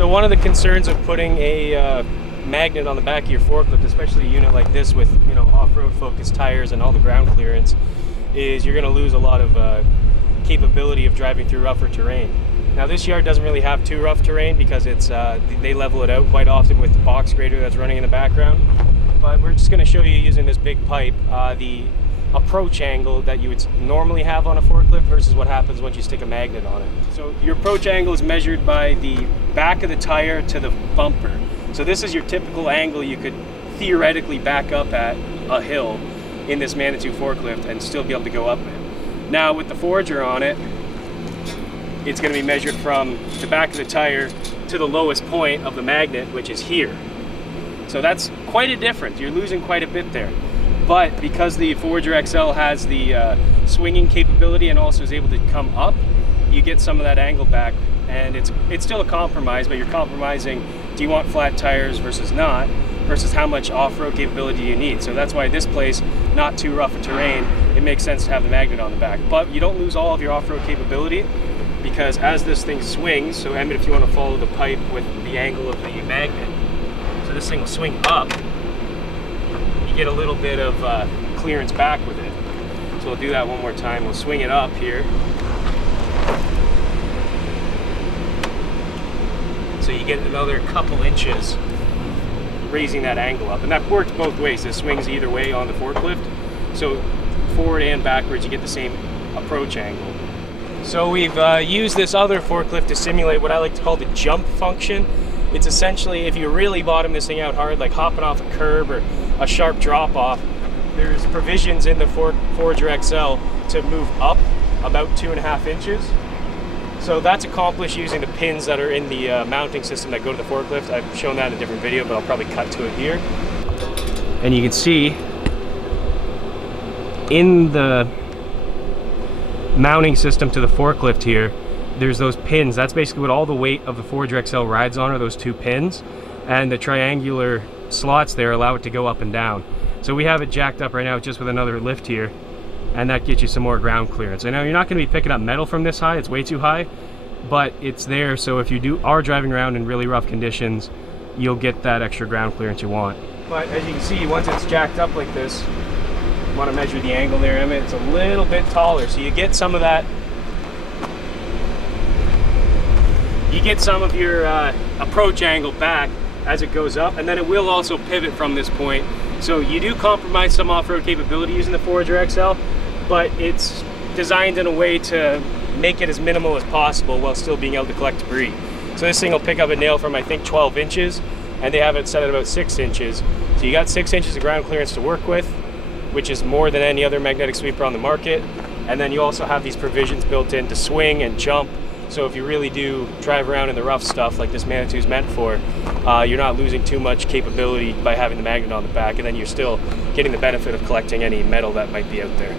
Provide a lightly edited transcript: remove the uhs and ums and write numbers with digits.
So one of the concerns of putting a magnet on the back of your forklift, especially a unit like this with, you know, off-road focused tires and all the ground clearance, is you're going to lose a lot of capability of driving through rougher terrain. Now this yard doesn't really have too rough terrain because it's they level it out quite often with the box grader that's running in the background. But we're just going to show you using this big pipe the approach angle that you would normally have on a forklift versus what happens once you stick a magnet on it. So your approach angle is measured by the back of the tire to the bumper. So this is your typical angle you could theoretically back up at a hill in this Manitou forklift and still be able to go up it. Now with the forger on it, it's going to be measured from the back of the tire to the lowest point of the magnet, which is here. So that's quite a difference. You're losing quite a bit there. But because the Forger XL has the swinging capability and also is able to come up, you get some of that angle back, and it's still a compromise, but you're compromising, do you want flat tires versus not, versus how much off-road capability you need. So that's why this place, not too rough a terrain, it makes sense to have the magnet on the back. But you don't lose all of your off-road capability, because as this thing swings, so Emmett, if you want to follow the pipe with the angle of the magnet, so this thing will swing up, you get a little bit of clearance back with it. So we'll do that one more time. We'll swing it up here. So you get another couple inches raising that angle up. And that works both ways. It swings either way on the forklift. So forward and backwards, you get the same approach angle. So we've used this other forklift to simulate what I like to call the jump function. It's essentially, if you really bottom this thing out hard, like hopping off a curb or a sharp drop off, there's provisions in the Forger XL to move up about 2.5 inches. So that's accomplished using the pins that are in the mounting system that go to the forklift. I've shown that in a different video, but I'll probably cut to it here. And you can see in the mounting system to the forklift here, there's those pins. That's basically what all the weight of the Forger XL rides on, are those two pins, and the triangular slots there allow it to go up and down. So we have it jacked up right now just with another lift here, and that gets you some more ground clearance. I know you're not going to be picking up metal from this high, it's way too high, but it's there, so if you are driving around in really rough conditions, you'll get that extra ground clearance you want. But as you can see, once it's jacked up like this, you want to measure the angle there, Emmett, it's a little bit taller, so you get some of that. You get some of your approach angle back as it goes up, and then it will also pivot from this point. So you do compromise some off-road capability using the Forger XL, but it's designed in a way to make it as minimal as possible while still being able to collect debris. So this thing will pick up a nail from, I think, 12 inches, and they have it set at about 6 inches. So you got 6 inches of ground clearance to work with, which is more than any other magnetic sweeper on the market. And then you also have these provisions built in to swing and jump. So if you really do drive around in the rough stuff like this Manitou is meant for, you're not losing too much capability by having the magnet on the back, and then you're still getting the benefit of collecting any metal that might be out there.